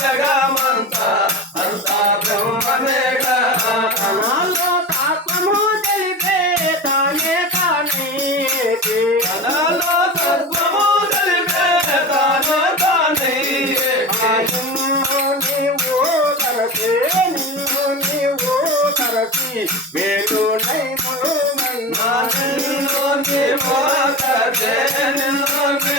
జగమంతా అంతా బ్రహ్మమేగా నాలో తత్వము తెలిపే తానే తానే కలలో తత్వము తెలిపే తాను తానే నీవు కరచి నిన్ను నీవు కరచి వేలు నైములు నా నిన్ను నీ మోదతే నిన్ను నీ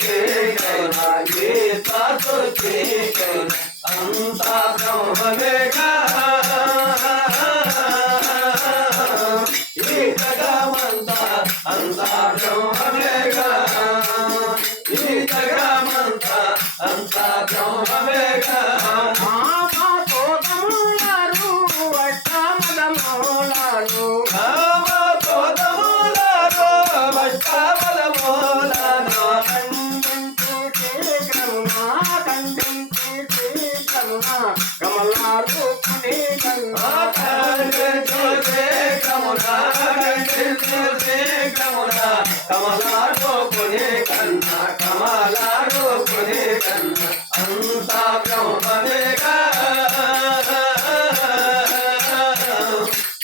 కైనా ఈ కైనా అంతా బ్రహ్మమేగా ఈ జగమంతా అంతా బ్రహ్మమేగా ఈ జగమంతా అంతా బ్రహ్మమేగా ఆపాతోతములారు అట్టమదములను కమలాడో కన్నా కమలాడో కన్నా అంతా బ్రహ్మమేగా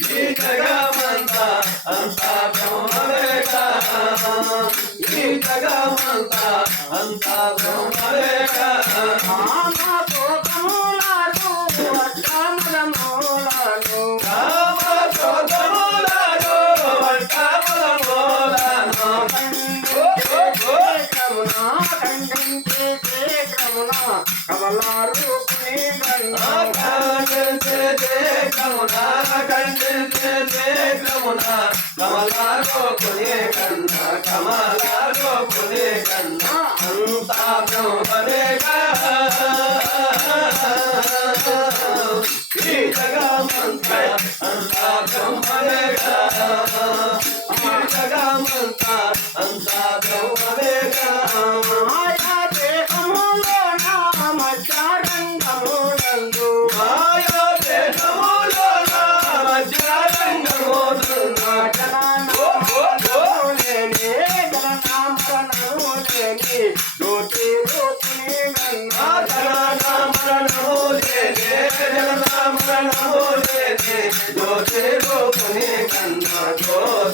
ఈ జగమంతా అంతా బ్రహ్మమేగా ఈ జగమంతా అంతా బ్రహ్మమేగా కమలారూపుని గన్నా కమలాలో కొనే కన్నా కమలాలో కొనే కన్నా అంతా బ్రహ్మమేగా ఈ జగమంతా అంతా బ్రహ్మమేగా ఈ జగమంతా అంతా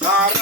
Bobby.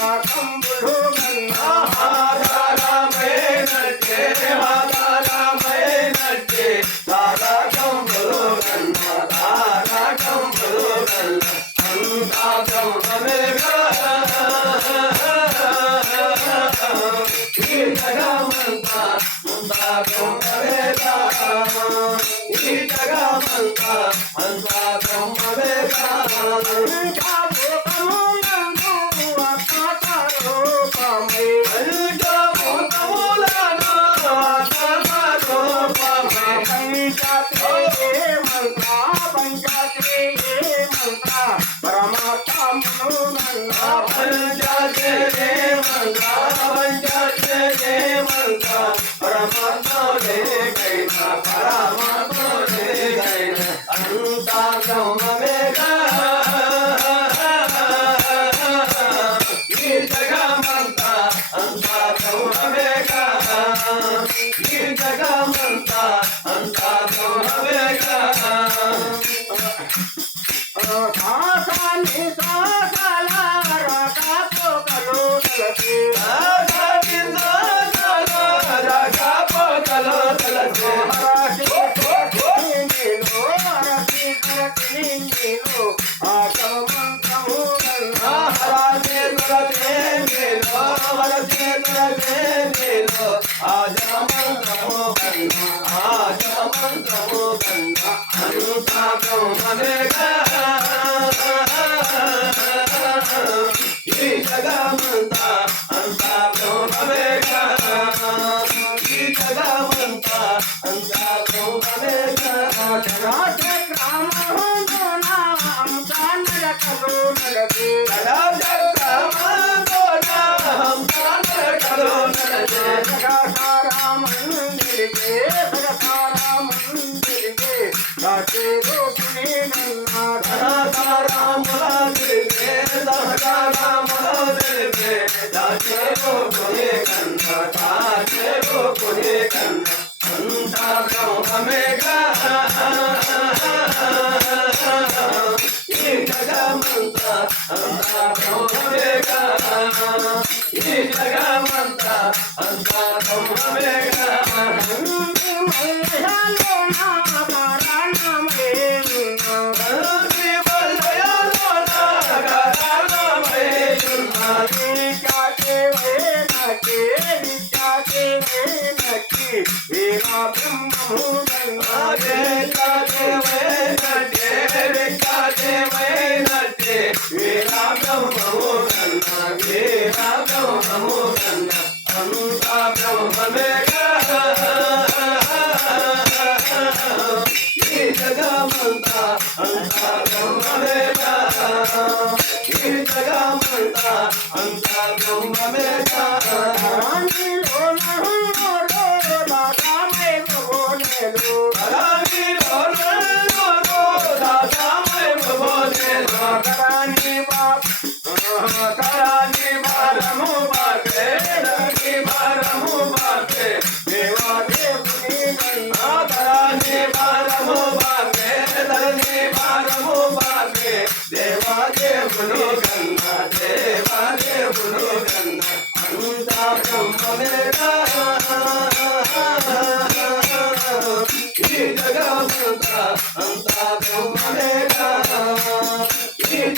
నిండెను ఆకమంతము ఆజమంతము ఆజమంతము అనుసాగం అనేక ఈ జగమ सारा मंदिर के सारा मंदिर के राधे गोपी नन्ना सारा मंदिर के सारा मंदिर के राधे गोपी नन्ना राधे गोपी नन्ना संता गाँव हमें गा ये जगह मंता संता गाँव हमें गा బ్రహ్మమేగా బ్రహ్మమేగా దేవాదేవులు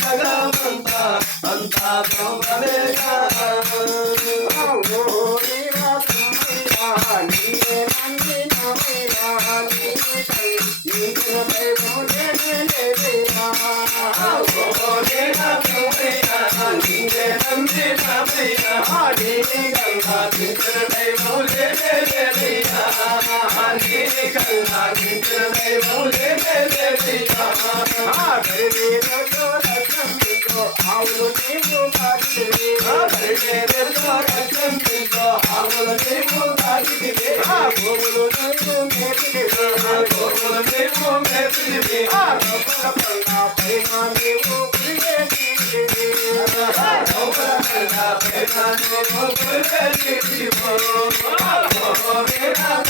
జగమంతా అంతా బ్రహ్మమేగా ఈ జగమంతా అంతా బ్రహ్మమేగా ఆవులు నీవు భూములు నీవు మేపిదివే పైన నీవు ప్రియేటివి హరి